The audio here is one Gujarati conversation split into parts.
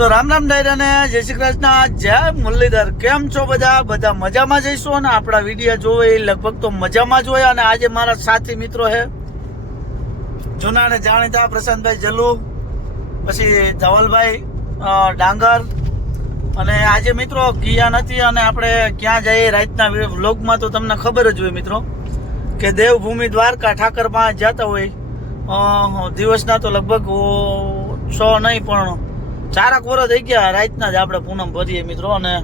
તો રામ રામ ડાયરાને, જય શ્રી કૃષ્ણ, જય મુરલીધર. કેમ છો બધા? બધા મજામાં જઈશું અને આપણા વીડિયો જોવે લગભગ તો મજામાં જ હોય અને આજે મારા સાથી મિત્રો છે. જૂના અને જાણીતા પ્રશાંતભાઈ જલ્લુ, પછી ધવલભાઈ ડાંગર, અને આજે મિત્રો ગયા નથી અને આપણે ક્યાં જઈએ રાતના વ્લોગમાં તો તમને ખબર જ હોય મિત્રો, કે દેવભૂમિ દ્વારકા ઠાકરમાં જતા હોય. દિવસના તો લગભગ છ નહીં પણ ચારક વર્ષ થઈ ગયા રાતના જ આપણે પૂનમ ભરીએ મિત્રો અને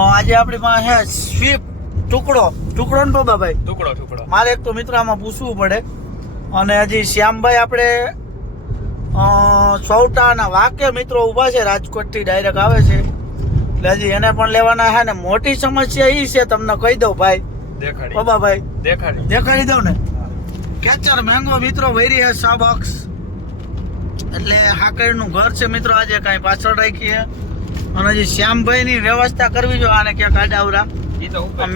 આજે આપણી પાસે સ્વીપ ટુકડો. ટુકડો ને બાબાભાઈ ટુકડો ટુકડો. મારે એક તો મિત્ર આમાં પૂછવું પડે. અને હજી શ્યામભાઈ આપણે સૌટાના વાકે મિત્રો ઊભા છે રાજકોટથી ડાયરેક્ટ આવે છે. એટલે હજી એને પણ લેવાના છે ને મોટી સમસ્યા એ છે તમને કહી દઉં ભાઈ. દેખાડી. બાબાભાઈ દેખાડી. દેખાડી દઉં ને. કેચર મેંગો મિત્રો વૈરી હે સા બોક્સ એટલે હાકરનું ઘર છે મિત્રો આજે કાંઈ પાછળ રાખીએ. અને હજી શ્યામભાઈની વ્યવસ્થા કરવી જોઈએ આને ક્યાંક આડાવરા.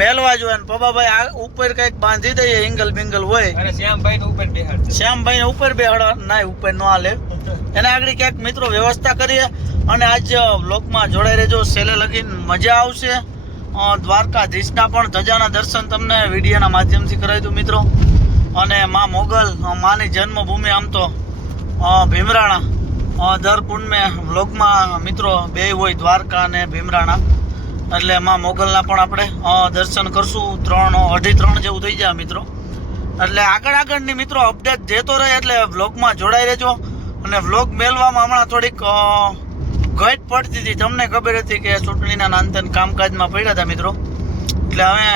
મેલવા જોઈએ ને પબાભાઈ આ ઉપર કંઈક બાંધી દઈએ એંગલ બિંગલ હોય. અને શ્યામભાઈ ઉપર બેહાડ શ્યામભાઈ ઉપર બેહાડવા ના ઉપર ન હાલે. એના આગળ ક્યાંક મિત્રો વ્યવસ્થા કરીએ. અને આજ બ્લોકમાં જોડાઈ રહેજો સેલે લગીન મજા આવશે. દ્વારકાધીશના પણ ધજાના દર્શન તમને વિડીયોના માધ્યમથી કરાવી દઉં મિત્રો. અને માં મોગલ માની જન્મભૂમિ આમ તો. ભીમરાણા. દર પૂનમે બ્લોગમાં મિત્રો બે હોય, દ્વારકા અને ભીમરાણા. એટલે એમાં મોગલના પણ આપણે દર્શન કરશું. ત્રણ અઢી, ત્રણ જેવું થઈ જાય મિત્રો. એટલે આગળ આગળની મિત્રો અપડેટ જતો રહે એટલે વ્લોગમાં જોડાઈ રહેજો. અને વ્લોગ મેળવામાં હમણાં થોડીક ઘટ પડતી હતી. તમને ખબર હતી કે ચૂંટણીના નાનતન કામકાજમાં પડ્યા હતા મિત્રો. એટલે હવે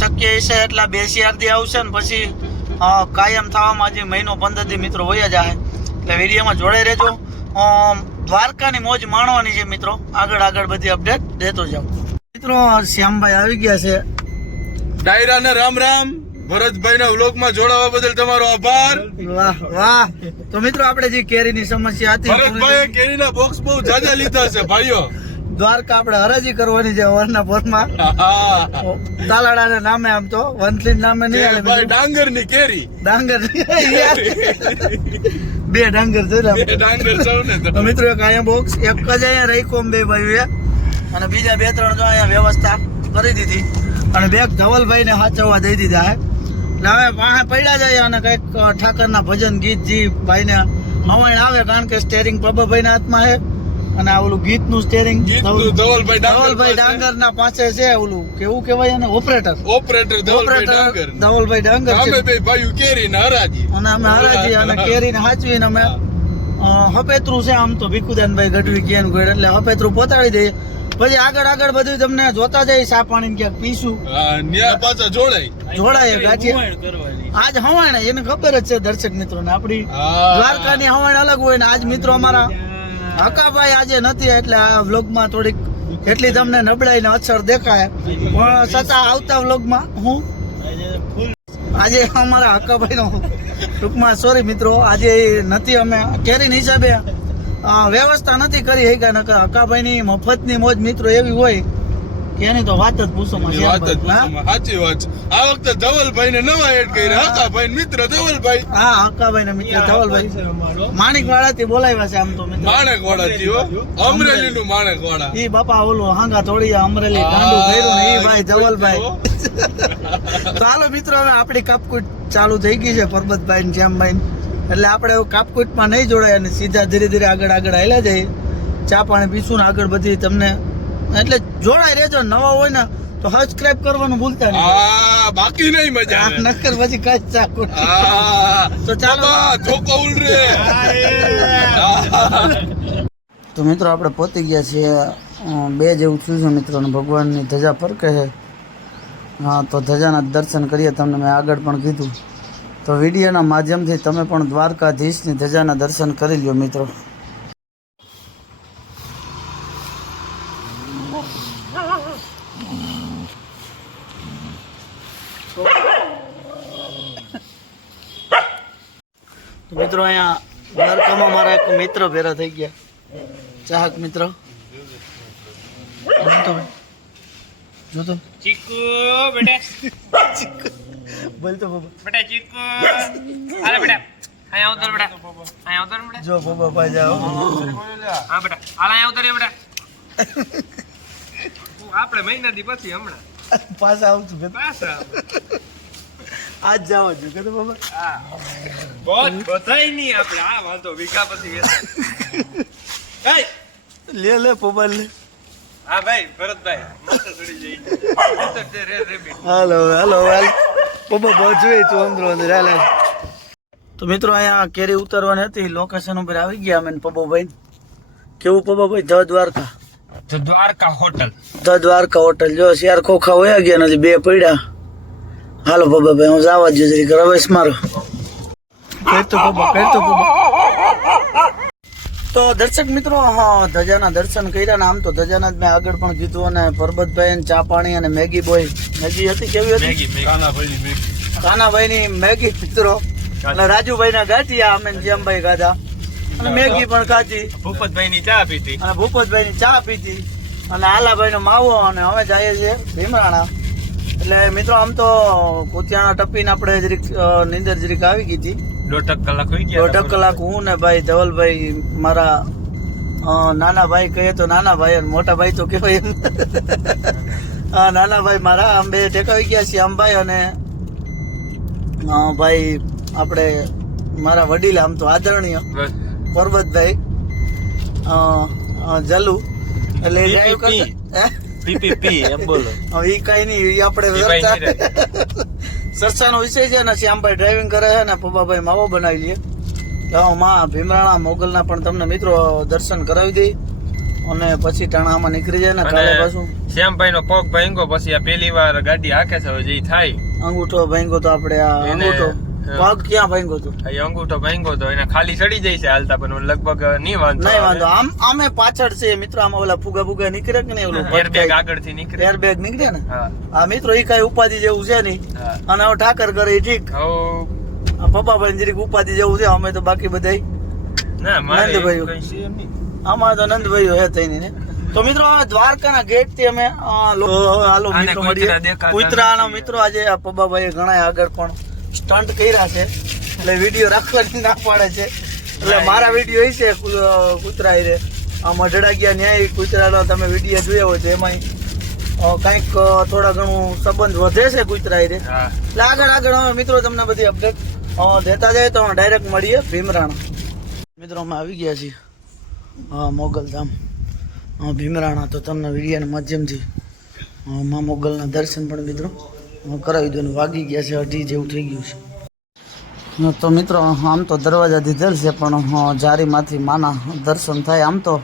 શક્ય હશે એટલા બેસી દી આવશે ને પછી કાયમ થવામાં હજી મહિનો પંદર દી મિત્રો વયા જાય એટલે વિડીયોમાં જોડાઈ રહેજો. દ્વારકાની મોજ માણવાની છે મિત્રો. આગળ આગળ બધી અપડેટ દેતો જાઉં મિત્રો શ્યામભાઈ આવી ગયા છે. ડાયરા ને રામ રામ. ભરતભાઈ ના વ્લોગમાં જોડાવા બદલ તમારો આભાર. વાહ વાહ. તો મિત્રો આપણે જે કેરીની સમસ્યા હતી ભરતભાઈ કેરીના બોક્સ બહુ જાજા લીધા છે ભાઈઓ. દ્વારકા આપણે હરાજી કરવાની છે વરના તાલાડા ને નામે આમ તો વંથલી નામે નહીં ભાઈ ડાંગરની કેરી. ડાંગર. બે ડાંગર છે બે ડાંગર ને તો. મિત્રો એક અહીંયા બોક્સ એક જ અહીંયા રાખ્યો બે ભાઈઓએ અને બીજા બે ત્રણ જો અહીંયા વ્યવસ્થા કરી દીધી. અને બે ધવલભાઈ ને સાચવવા દઈ દીધા હે. એટલે હવે વાહે પડ્યા જાય અને કંઈક ઠાકરના ભજન ગીત જી ભાઈને હવાણ આવે કારણ કે સ્ટેરિંગ પબાભાઈ ના હાથમાં છે અને આ ઓલું ગીતનું સ્ટેરિંગ ગીતનું ધવલભાઈ ડાંગર ધવલભાઈ ડાંગર ના પાસે છે ઓલું. કેવું કહેવાય એને? ઓપરેટર ઓપરેટર ધવલભાઈ ડાંગર. ધવલભાઈ ડાંગર અમે બે ભાઈઓ કેરી ને હરાજી. અને અમે હરાજી અને કેરીને હાચવીને અમે અ, હપેતરું છે આમ તો ભીખુદાનભાઈ ગઢવી કેન ગોળ એટલે હપેતરું પોતાડી દઈએ પછી આગળ આગળ બધું તમને જોતા જાય સા પાણી ક્યાંક પીશું. ન્યા પાછા જોડાય. જોડાય ગાચી આજ હવાણ એને ખબર જ છે દર્શક મિત્રોને આપણી હા. દ્વારકાની હવાણ અલગ હોય ને આજ મિત્રો અમારા હકાભાઈ આજે નથી એટલે આ વ્લોગમાં થોડીક એટલી તમને નબળાઈ ને અસર દેખાય. પણ છતાં આવતા વ્લોગમાં હું? આજે અમારા હકાભાઈ નો ટૂંકમાં સોરી મિત્રો, આજે નથી અમે કેરીના હિસાબે વ્યવસ્થા નથી કરી શક્યા નકર હકાભાઈ ની મફતની મોજ મિત્રો એવી હોય એની તો વાત જ પૂછો વાત જ. સાચી વાત આ વખતે ધવલભાઈ ને નવા એડ કર્યા. હતા મિત્ર ધવલભાઈ. હા હકાભાઈ ને મિત્ર ધવલભાઈ. માણિક વાળા થી બોલાવ્યા છે આમ તો મિત્રો. માણેક વાળા થી હો. અમરેલી નું માણેક વાળા ઈ બાપા ઓલું હાંગા તોડિયા અમરેલી ગાંડું કર્યું ને ઈ ભાઈ ધવલભાઈ. ચાલો હાલો મિત્રો હવે આપણી કાપકૂટ ચાલુ થઈ ગઈ છે પરબતભાઈ ને શ્યામભાઈ એટલે આપણે કાપકૂટમાં નહીં જોડાય અને સીધા ધીરે ધીરે આગળ આગળ હાલ્યા જઈએ. ચા પાણી પીશું ને આગળ બધી તમને એટલે જોડાય રહેજો નવા હોય ને તો સબસ્ક્રાઇબ કરવાનું ભૂલતા નહીં. હા બાકી નહીં મજા આ નકર પછી કઈ ચા આ તો ચાલો. ધોકો ઉલરે. તો મિત્રો આપણે પહોંચી ગયા છીએ બે જેવું થયું છે મિત્રોને ભગવાનની ધજા ફરકે છે. હા તો ધજાના દર્શન કરીએ તમને મેં આગળ પણ કીધું. તો વિડીયોના માધ્યમથી તમે પણ દ્વારકાધીશની ધજાના દર્શન કરી લ્યો મિત્રો તો મિત્રો અહીંયા દ્વારકામાં મારા એક મિત્ર ભેરા થઈ ગયા. ચાહક મિત્ર. ભાઈ. જોતો ચીકુ બાબા બેટા ચીકુ. હાલે બેટા. અહીંયા ઉતર બેટા. અહીંયા ઉતર બેટા. જો પપ્પા જાઓ. હા બેટા. હાલ આપણે મહિના દી પછી હમણાં. પાછા આવું છું પાછા આજ જાવ છું. કે બાબા. હા. લે લે પપ્પા લે. હા ભાઈ ભરતભાઈ હાલો હાલો હાલ. બહુ જોઈએ તું અંદરો અંદર હાલ. તો મિત્રો અહીંયા કેરી ઉતારવાની હતી લોકેશન ઉપર આવી ગયા અમે પપ્પાભાઈ કેવું પપ્પાભાઈ the Dwarka Dwarka hotel. The Dwarka hotel જો શિયાર ખોખા વયા ગયા નથી બે પડ્યા. હાલો પપ્પાભાઈ હું જવા જ જરી રવેશ મારો. પહેરતો પપ્પા પહેરતો પપ્પા તો દર્શક મિત્રો હા ધજાના દર્શન કર્યા ને આમ તો ધજાના જ મેં આગળ પણ કીધું અને પરબતભાઈ ને ચા પાણી અને મેગી બોય મેગી હતી કેવી હતી? Maggi Maggi. કાનાભાઈની કાનાભાઈ ની મેગી મિત્રો. અને રાજુભાઈ ના ગાંઠિયા અમે જેમભાઈ ખાધા અને મેગી પણ ખાધી. ભૂપતભાઈ ની ચા પીતી અને ભૂપતભાઈ ની ચા પીધી. અને આલાભાઈ નો માવો અને અમે જઈએ છીએ ભીમરાણા. એટલે મિત્રો આમ તો કુતિયાણા ટપીને આપણે જરીક નિંદર નીંદર જરીક આવી ગઈ હતી. દોઢક કલાક હોય ગયા દોઢ કલાક હું ને ભાઈ ધવલભાઈ મારા નાના ભાઈ કહીએ તો નાના ભાઈ અને મોટા ભાઈ તો કહેવાય હા નાના ભાઈ મારા આમ બે ટેકાવી ગયા શ્યામભાઈ અને અ, ભાઈ આપણે મારા વડીલ આમ તો આદરણીય પરબતભાઈ જલુ એટલે ડ્રાઈવ. કરતા-? પીપીપી એમ બોલો. ઈ કઈ નહીં આપણે ચર્ચાનો વિષય છે ને શ્યામભાઈ ડ્રાઇવિંગ કરે છે અને પપ્પાભાઈ માવો બનાવી લઈએ તો માં ભીમરાણા મોગલના પણ તમને મિત્રો દર્શન કરાવી દઈ. અને પછી ટાણામાં નીકળી જાય ને કાલે પાછું. શ્યામભાઈ નો પગ ભાંગો પછી આ પહેલી વાર ગાડી હાકે છે જે થાય. અંગૂઠો ભાંગો તો આપણે આ અંગૂઠો. પગ ક્યાં ભાંગો તો? એ અંગૂઠો ભાંગો તો એને ખાલી ચડી જાય છે હાલતા પણ લગભગ નહીં વાંધો નહીં વાંધો. આમ આમે પાછળ છે મિત્રો આમાં ઓલા ફુગા ફુગા નીકળે કે નહીં ઓલું એરબેગ આગળથી નીકળે. એરબેગ નીકળે ને? હા. આ મિત્રો એ કઈ ઉપાધિ જેવું છે નહીં. અને હવે ઠાકર કરે ઠીક પપ્પા ભાઈ જરીક ઉપાધિ જેવું છે અમે તો બાકી બધાય. ના નંદભાઈ. આમાં તો નંદભાઈ હે થઈ ને. તો મિત્રો દ્વારકાના ગેટથી અમે હાલો મિત્રો મળીએ. કૂતરાના. મિત્રો આજે આ પબ્બાભાઈએ ઘણા આગળ પણ. સ્ટન્ટ કર્યા છે. એટલે વીડિયો રાખવાની ના પાડે છે. એટલે મારા વીડિયો એ છે કૂતરા રે. આ મઢડા ગયા ન્યાય કૂતરાનો તમે વીડિયો જોયો હોય છે એમાં કંઈક થોડા ઘણું સંબંધ વધે છે કૂતરા રે. એટલે આગળ આગળ હવે મિત્રો તમને બધી અપડેટ દેતા જાય તો ડાયરેક્ટ મળીએ ભીમરાણા. મિત્રો અમે આવી ગયા છીએ હા મોગલધામ ભીમરાણા તો તમને વિડીયાના માધ્યમથી મા મોગલના દર્શન પણ મિત્રો. હા, કરાવી દઉં ને વાગી ગયા છે અઢી જેવું થઈ ગયું છે. તો મિત્રો આમ તો દરવાજા દીધેલ છે પણ હા, જારીમાંથી માના દર્શન થાય આમ તો.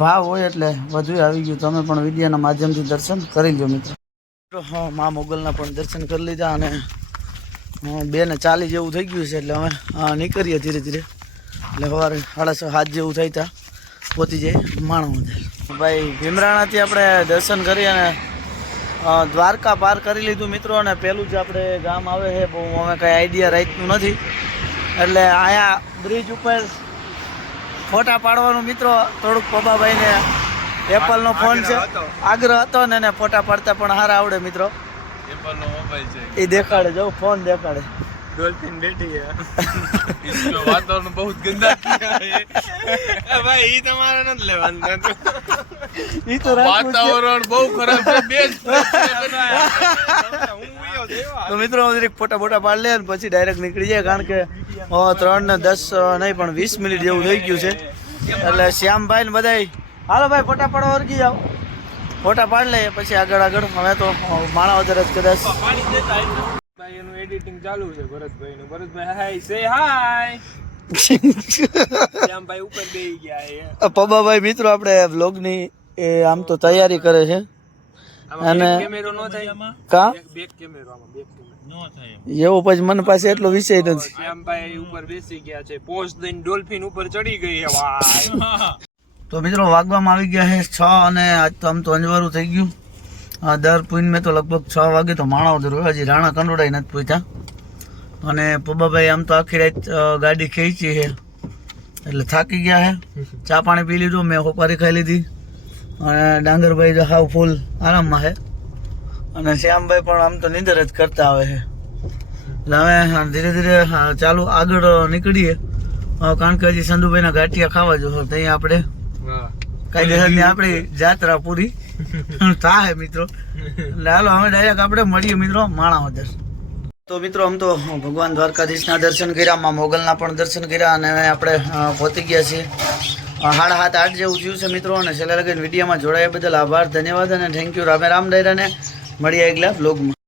ભાવ હોય એટલે વધુ આવી ગયું. તમે પણ વિડીયાના માધ્યમથી દર્શન કરી લો મિત્રો. મિત્રો, હા મા મોગલના પણ દર્શન કરી લીધા અને હા, બે ને ચાલીસ જેવું થઈ ગયું છે એટલે અમે હા, નીકળીએ ધીરે ધીરે. એટલે સવારે સાડા છ હાથ જેવું થાય ત્યાં પહોંચી જાય માણો ભાઈ ભીમરાણાથી આપણે દર્શન કરી અને દ્વારકા પાર કરી લીધું મિત્રો અને પેલું જે આપણે ગામ આવે છે બહુ અમે કંઈ આઈડિયા રાખ્યું નથી. એટલે અહીંયા બ્રિજ ઉપર ફોટા પાડવાનું મિત્રો થોડુંક પબાભાઈને એપલનો ફોન છે. આગ્રહ હતો. ને એને ફોટા પાડતા પણ સારા આવડે મિત્રો. એપલનો મોબાઈલ છે. એ દેખાડે જો ફોન દેખાડે. ડોલ્ફિન બેઠી હે ઇસકો વાતાવરણ બહુ ગંદા કિયા હે ભાઈ ઈ તમારે ન લેવાનું ઈ તો વાતાવરણ બહુ ખરાબ છે બે તો મિત્રો એક ફોટા ફોટા પાડી લે પછી ડાયરેક્ટ નીકળી જાય કારણ કે ત્રણ ને દસ નહીં પણ વીસ મિનિટ જેવું થઈ ગયું છે. એટલે શ્યામભાઈ ને બધા હાલો ભાઈ ફોટા પાડવા વર્ગી જાઓ. ફોટા પાડી લઈએ પછી આગળ આગળ. અમે તો માણા વધારે કદાચ એનું એડિટિંગ ચાલુ છે ભરતભાઈ નું ભરતભાઈ હાય સે હાય શ્યામભાઈ ઉપર બેહી ગયા છે. પબાભાઈ મિત્રો આપણે વ્લોગની એ આમ તો તૈયારી કરે છે. અને- કેમેરો નો થાય? કા? બેક બેક કેમેરો આમાં બેક કેમેરો થાય. એવો પછી મને પાસે એટલો વિષય નથી. શ્યામભાઈ ઉપર બેસી ગયા છે. પોસ્ટ દઈને ડોલ્ફિન ઉપર ચડી ગઈ છે તો મિત્રો વાગવામાં આવી ગયા છે છ અને આજ તો આમ તો અંજવારું થઈ ગયું. આ દર પૂન મેં તો લગભગ છ વાગે તો માણાવદર જરૂર હજી રાણા કંડોળાઈ નથી પૂછ્યા. અને પબ્બાભાઈ આમ તો આખી રાત ગાડી ખેંચી છે. એટલે થાકી ગયા હે ચા પાણી પી લીધું મેં હોપારી ખાઈ લીધી. અને ડાંગરભાઈ તો હાવ ફૂલ આરામમાં છે. અને શ્યામભાઈ પણ આમ તો નીંદર જ કરતા આવે છે. એટલે હવે ધીરે ધીરે ચાલુ આગળ નીકળીએ. કારણ કે હજી સંધુભાઈના ગાંઠિયા ખાવા જો તો અહીંયા આપણે કાયદેસરની આપણી જાત્રા પૂરી. થાય મિત્રો. લાલો હવે ડાયરેક્ટ આપણે મળીએ મિત્રો માણાવદર તો મિત્રો, આમ તો ભગવાન દ્વારકાધીશના દર્શન કર્યા, માં મોગલના પણ દર્શન કર્યા અને આપણે પહોંચી ગયા છીએ. હાડ હાથ આઠ જેવું થયું છે મિત્રો અને છેલ્લા લગન વિડીયોમાં જોડાયા બદલ આભાર, ધન્યવાદ અને થેન્ક યુ રામે રામ ડાયરાને મળીએ એકલા બ્લોગમાં